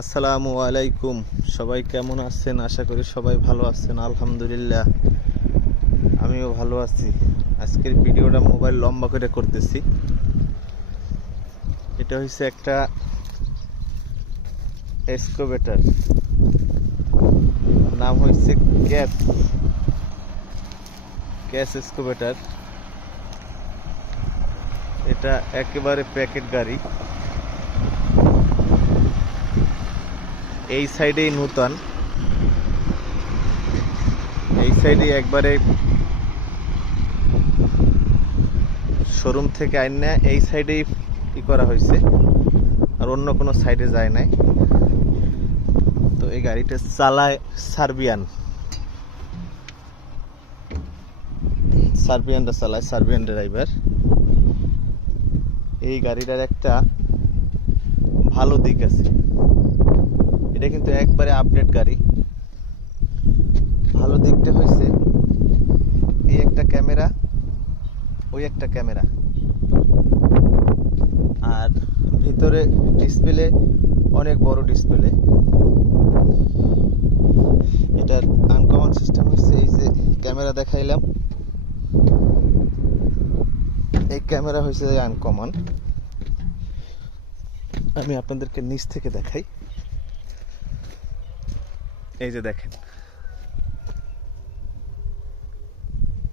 আসসালামু আলাইকুম। সবাই কেমন আছেন? আশা করি সবাই ভালো আছেন। আলহামদুলিল্লাহ, আমিও ভালো আছি। আজকের ভিডিওটা মোবাইল লম্বা করে করতেছি। এটা হচ্ছে একটা এসকোভেটার নাম হচ্ছে ক্যাস ক্যাস এসকোভেটার এটা একেবারে প্যাকেট গাড়ি। এই সাইডেই নূতন। এই সাইডে একবারে শোরুম থেকে আইন না এই সাইডেই ই করা হয়েছে, আর অন্য কোনো সাইডে যায় নাই। তো এই গাড়িটা চালায় সার্বিয়ান। সার্বিয়ানটা চালায়, সার্বিয়ান ড্রাইভার। এই গাড়িটার একটা ভালো দিক আছে। এটা কিন্তু একবারে আপডেট গাড়ি। ভালো দিকটা হয়েছে। এই একটা ক্যামেরা, ওই একটা ক্যামেরা। আর ভিতরে ডিসপ্লে অনেক বড় ডিসপ্লে এটার আনকমন সিস্টেম হচ্ছে এই যে ক্যামেরা দেখাইলাম। এই ক্যামেরা হয়েছে আনকমন আমি আপনাদেরকে নিচ থেকে দেখাই। এই যে দেখেন।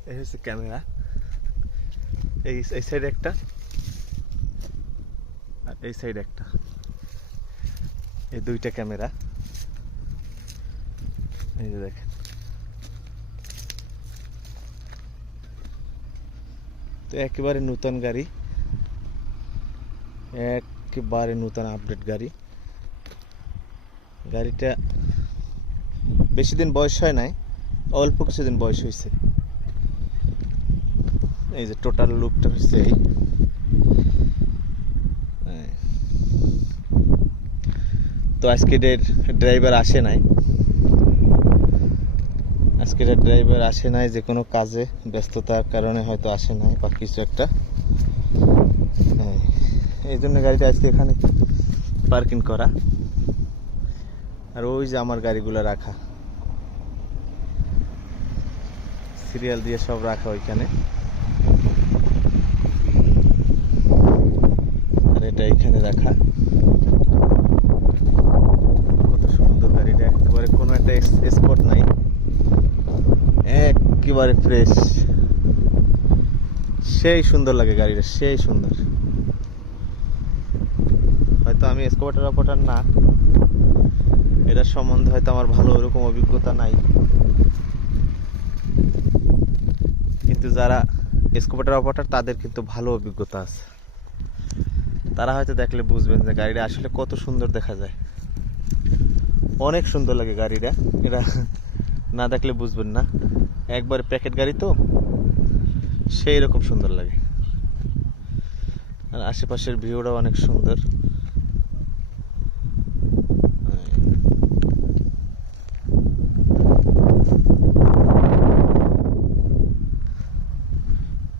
এই হচ্ছে ক্যামেরা। এই এই সাইডে একটা। আর এই সাইডে একটা। এই দুইটা ক্যামেরা। এই যে দেখেন। তো একেবারে নূতন গাড়ি। একেবারে নূতন আপডেট গাড়ি। গাড়িটা বেশি দিন বয়স হয় নাই, অল্প কিছুদিন বয়স হয়েছে এই যে টোটাল লুকটা হচ্ছে এই। তো আজকের ড্রাইভার আসে নাই আজকের ড্রাইভার আসে নাই যে কোনো কাজে ব্যস্ততার কারণে হয়তো আসে নাই বা কিছু একটা। এই জন্য গাড়িটা আজকে এখানে পার্কিং করা আর ওই যে আমার গাড়িগুলো রাখা। সিরিয়াল দিয়ে সব রাখা ওইখানে। আর এটা এখানে রাখা। কত সুন্দর গাড়িটা, একেবারে কোনো একটা স্পট নাই। একেবারে ফ্রেশ সেই সুন্দর লাগে গাড়িটা, সেই সুন্দর। হয়তো আমি স্কোয়াটার অপাটার না। এটার সম্বন্ধে হয়তো আমার ভালো ওরকম অভিজ্ঞতা নাই। কিন্তু যারা স্কোপাটার অপারেটর তাদের কিন্তু ভালো অভিজ্ঞতা আছে। তারা হয়তো দেখলে বুঝবেন যে গাড়িটা আসলে কত সুন্দর দেখা যায়। অনেক সুন্দর লাগে গাড়িটা। এটা না দেখলে বুঝবেন না। একবার প্যাকেট গাড়ি তো সেই রকম সুন্দর লাগে। আর আশেপাশের ভিউটাও অনেক সুন্দর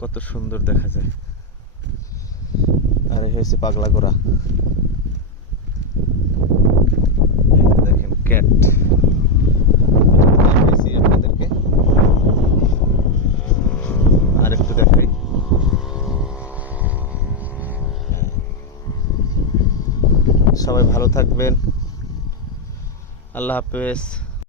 কত সুন্দর দেখা যায়। আর হয়েছে পাগলা গোড়া। দেখেন ক্যাট আপনাদেরকে। আর দেখাই। সবাই ভালো থাকবেন। আল্লাহ হাফেজ।